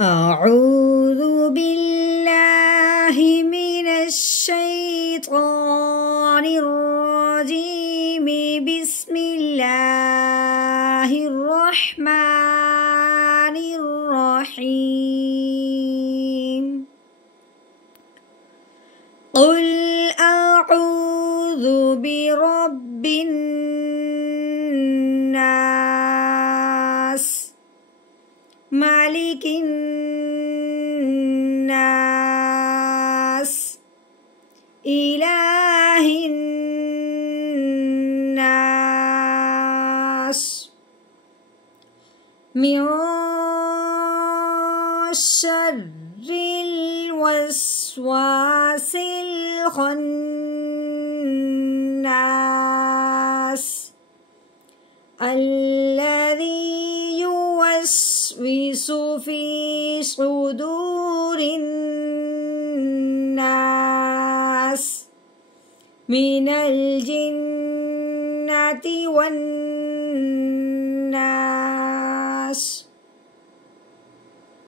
أعوذ بالله من الشيطان الرجيم. بسم الله الرحمن الرحيم. قل أعوذ برب الناس مالك الناس إله الناس من شر الوسواس الخناس الذي يوسوس في صدور الناس من الجنة والناس.